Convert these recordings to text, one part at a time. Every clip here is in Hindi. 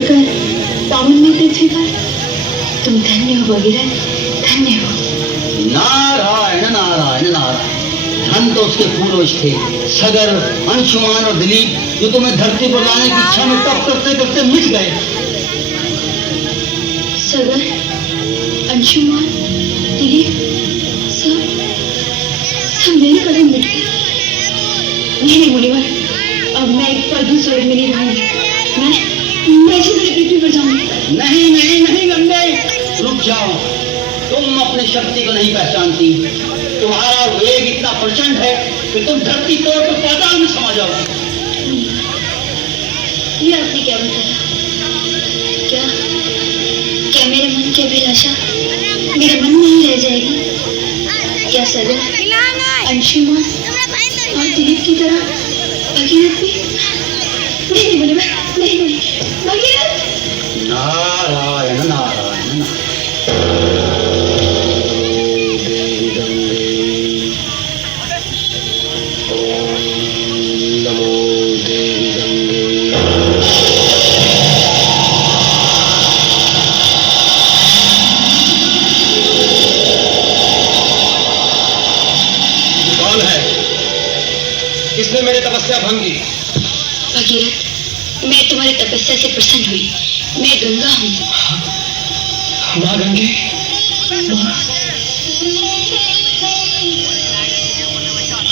पावन में स्वीकार। तुम धन्य हो भगीरथ, धन्य हो। नारायण नारायण नारायण। धन तो उसके पूर्वज थे, सगर, अंशुमान और दिलीप, जो तुम्हें धरती पर लाने की इच्छा में तप करते करते मिट गए। सगर, अंशुमान, दिलीप, सब मेरे कारण मिट गए। नहीं मुनिवर, अब मैं एक पल भी स्वर्ग में नहीं रहूंगी। मैं इसी तरह पृथ्वी पर जाऊंगी। नहीं नहीं नहीं गंगे, रुक जाओ। तुम अपनी शक्ति को नहीं पहचानती। तुम्हारा वेग इतना प्रचंड है कि तुम धरती तोड़कर पाताल में समा जाओ। ये आपने क्या बताया? क्या क्या मेरे मन की अभिलाषा मेरे मन में ही रह जाएगी? क्या सगर, अंशुमान और दिलीप की तरह भगीरथ भी? नहीं मुनिवर, नहीं नहीं भगीरथ। नारायण नारायण नारायण। किसने मेरी तपस्या भंगी? भगीरथ, मैं तुम्हारी तपस्या से प्रसन्न हुई। मैं गंगा हूँ। माँ गंगे, माँ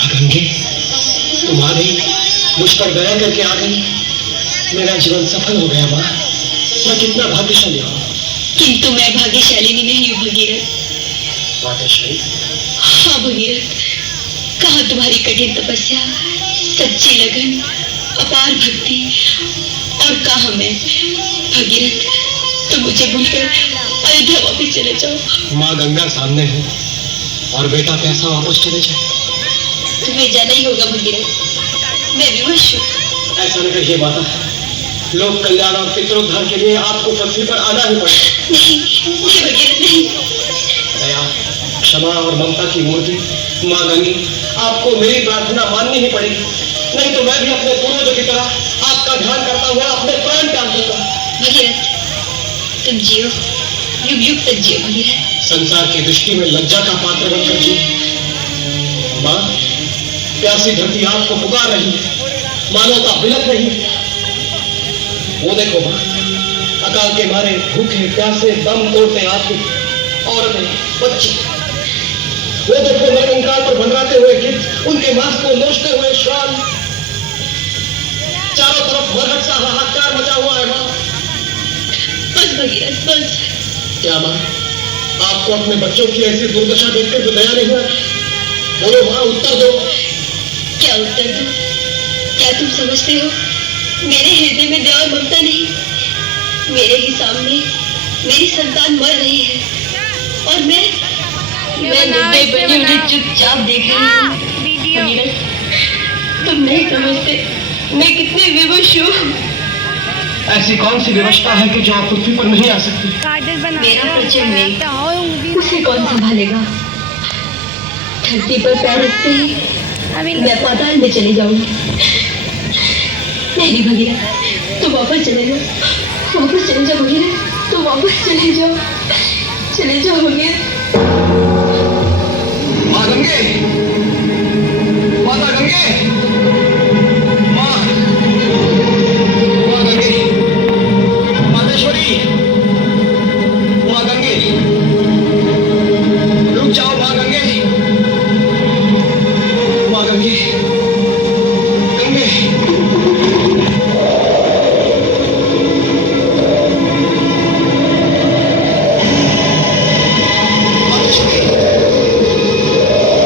गंगे, तुम आ गई, मुझ पर दया करके आ गई। मेरा जीवन सफल हो गया माँ। मैं कितना भाग्यशाली हूँ। किंतु मैं भाग्यशालिनी नहीं हूँ भगीरथ। भाग्यशाली? हाँ भगीरथ, कहाँ तुम्हारी कठिन तपस्या, सच्ची लगन, अपार भक्ति, और कहाँ मैं? भगीरथ, तुम मुझे भूलकर अयोध्या वापस चले जाओ। माँ गंगा सामने है और बेटा कैसा वापस चले जाए? तुम्हें जाना ही होगा भगीरथ। मैं विवश हूँ। ऐसा न कहिए माता। लोक कल्याण और पितरोद्धार के लिए आपको पृथ्वी पर आना ही पड़ेगा। नहीं नहीं भगीरथ, नहीं। दया, क्षमा और ममता की मूर्ति माँ गंगे, आपको मेरी प्रार्थना माननी ही पड़ेगी। नहीं तो मैं भी अपने पूर्वजों की तरह आपका ध्यान करता हुआ अपने प्राण त्याग दूंगा। भगीरथ, तुम जियो, युग युग तक जियो भगीरथ। संसार की दृष्टि में लज्जा का पात्र बनकर जियो। माँ, प्यासी धरती आपको पुकार रही है, मानवता बिलख रही है। वो देखो माँ, अकाल के मारे भूखे प्यासे दम तोड़ते आपकी औरतें, बच्चे। वो देखो नरकंकाल पर भंडराते हुए गिद्ध, उनके मांस को नोचते हुए श्वान। चारों तरफ मरहट सा हाहाकार मचा हुआ है माँ। बस भगीरथ, बस। क्या माँ, आपको अपने बच्चों की ऐसी दुर्दशा देखकर तो दया नहीं है? बोलो माँ, उत्तर दो। क्या उत्तर दूं? क्या तुम समझते हो मेरे हृदय में दया और ममता नहीं? मेरे ही सामने मेरी संतान मर रही है और मैं निर्दय बनी उन्हें चुपचाप देख रही हूँ। तुम नहीं समझते मैं कितनी विवश हूँ। ऐसी कौन सी व्यवस्था है कि जो आप पृथ्वी पर नहीं आ सकती? मेरा प्रचंड वेग, उसे कौन संभालेगा? धरती पर पैर रखते ही मैं पाताल में चली जाऊंगी। नहीं भगीरथ, तुम वापस चले जाओ, वापस चले जाओ भगीरथ, तुम वापस चले जाओ, चले जाओ भगीरथ। माँ गंगे, माता गंगे, माँ, माँ गंगे, मातेश्वरी, माँ गंगे, रुक जाओ माँ गंगे, माँ गंगे, गंगे। मातेश्वरी,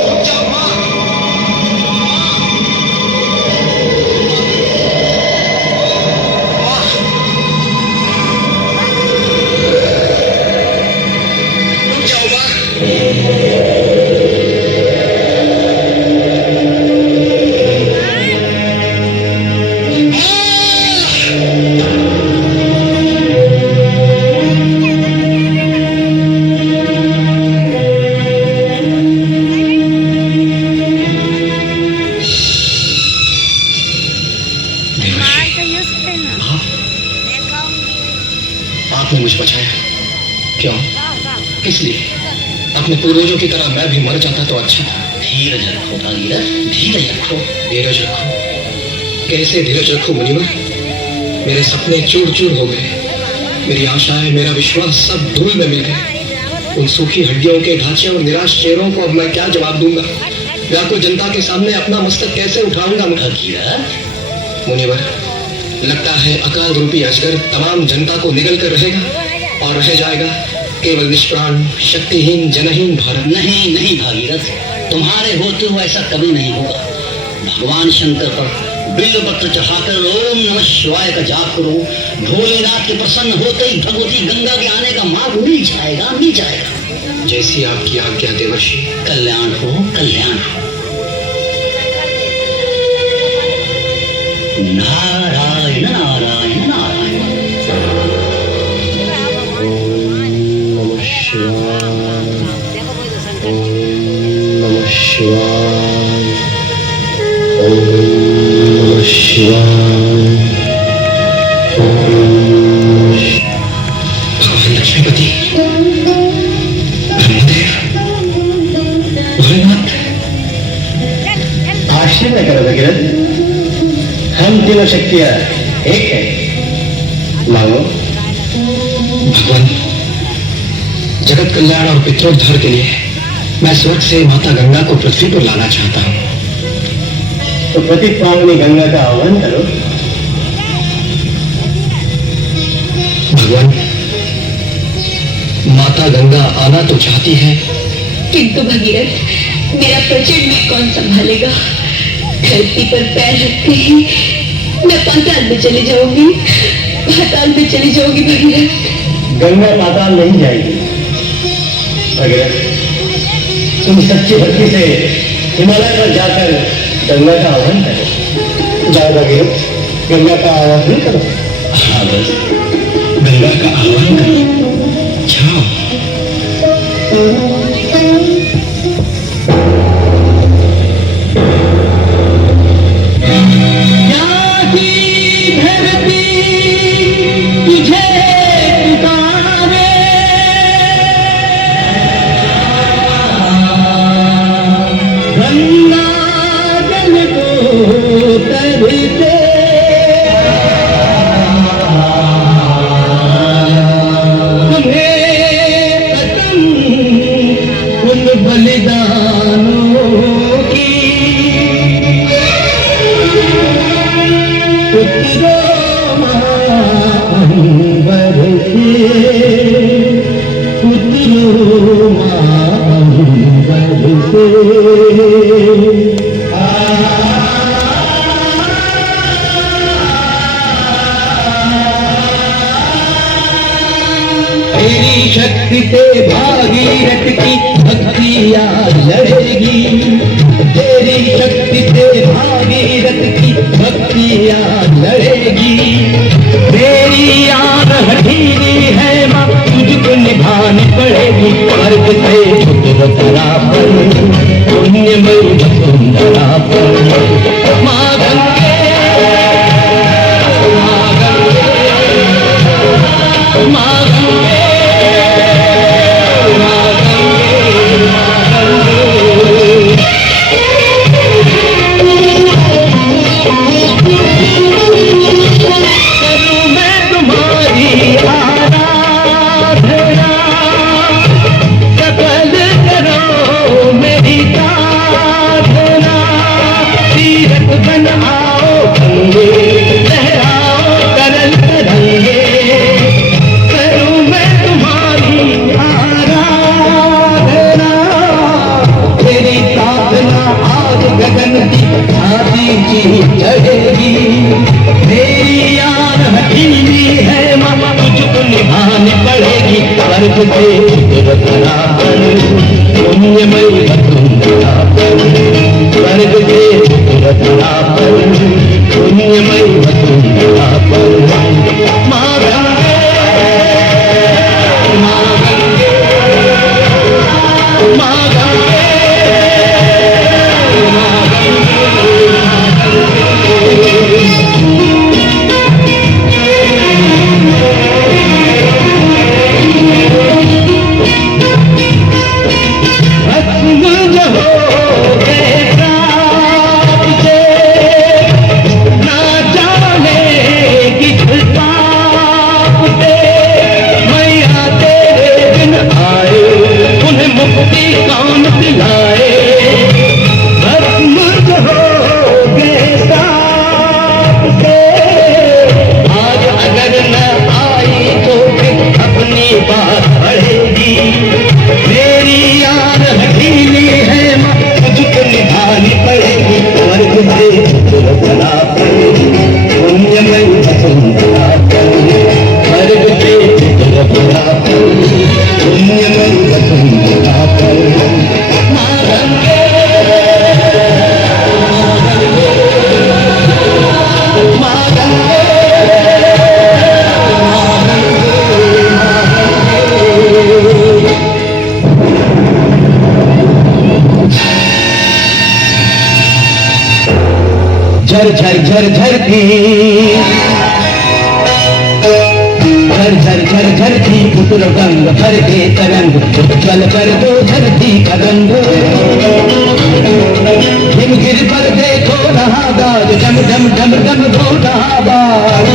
रुक जाओ माँ, माँ। आपने मुझे बचाया। क्यों, किस लिए? अपने पूर्वजों की तरह मैं भी मर जाता तो अच्छा था। धीरज रखो भागीरथ, धीरज रखो। धीरज रखो? कैसे धीरज रखो मुनिवर? मेरे सपने चूर चूर हो गए, मेरी आशाएं, मेरा विश्वास सब धूल में मिल गए। उन सूखी हड्डियों के ढांचे और निराश चेहरों को अब मैं क्या जवाब दूंगा? व्याकुल जनता के सामने अपना मस्तक कैसे उठाऊंगा? भागीरथ, मुनिवर, लगता है अकाल रूपी अजगर तमाम जनता को निगल कर रहेगा और रह जाएगा केवल निष्प्राण, शक्तिहीन, जनहीन भारत। नहीं नहीं भागीरथ, तुम्हारे होते हुए ऐसा कभी नहीं होगा। भगवान शंकर पर बिल्व पत्र चढ़ाकर ओम नमः शिवाय का जाप करो। भोलेनाथ के प्रसन्न होते ही भगवती गंगा के आने का मार्ग मिल जाएगा, मिल जाएगा। जैसी आपकी आज्ञा देवर्षि। कल्याण हो, कल्याण हो। नारायण नारायण नारायण। नमः शिवाय, नमः शिवाय, नमः शिवाय। भगवान लक्ष्मीपति, ब्रह्मदेव, भोलेनाथ, आश्चर्य करो भगीरथ, हम तीनों शक्तियां एक है। मांगो। भगवान, जगत कल्याण और पित्रोद्धार के लिए मैं स्वर्ग से माता गंगा को पृथ्वी पर लाना चाहता हूँ। तो पतित पावनी गंगा का आह्वान करो। भगवान, माता गंगा आना तो चाहती है, किंतु भगीरथ, मेरा प्रचंड में कौन संभालेगा? धरती पर पैर रखते ही मैं पाताल में चली जाऊंगी, पाताल में चली जाऊंगी भगीरथ। गंगा पाताल नहीं जाएगी भगीरथ, तुम सच्ची भक्ति से हिमालय पर जाकर गंगा का आह्वान करो। जाओ भगीरथ, गंगा का आह्वान करो। हाँ बस, गंगा का आह्वान करो। जाओ। तेरी शक्ति से भागीरथ की भक्तियां लड़ेगी। तेरी शक्ति से भागीरथ की भक्तियां लड़ेगी। तेरी याद हठीली है माँ, तुझको निभानी पड़ेगी। स्वर्ग से पुत्रतरा पर, पुण्यमयी वसुंधरा पर। माँ गंगे, माँ गंगे, माँ गंगे, चढ़ेगी। मेरी यार हठीली है मामा, तुझको निभानी पड़ेगी। स्वर्ग से पुत्रतरा पर, पुण्यमयी वसुंधरा पर। स्वर्ग से पुत्रतरा पर, पुण्यमयी वसुंधरा पर। माँ गंगे, माँ गंगे, माँ गंगे, माँ गंगे। झर झर झरती, झर झर झर झरती पुत्र गंग भर के तरंग, चल कर दो धरती का रंग। हिमगिर पर देखो रहा गाज, डम डम डम डम हो रहा बाज।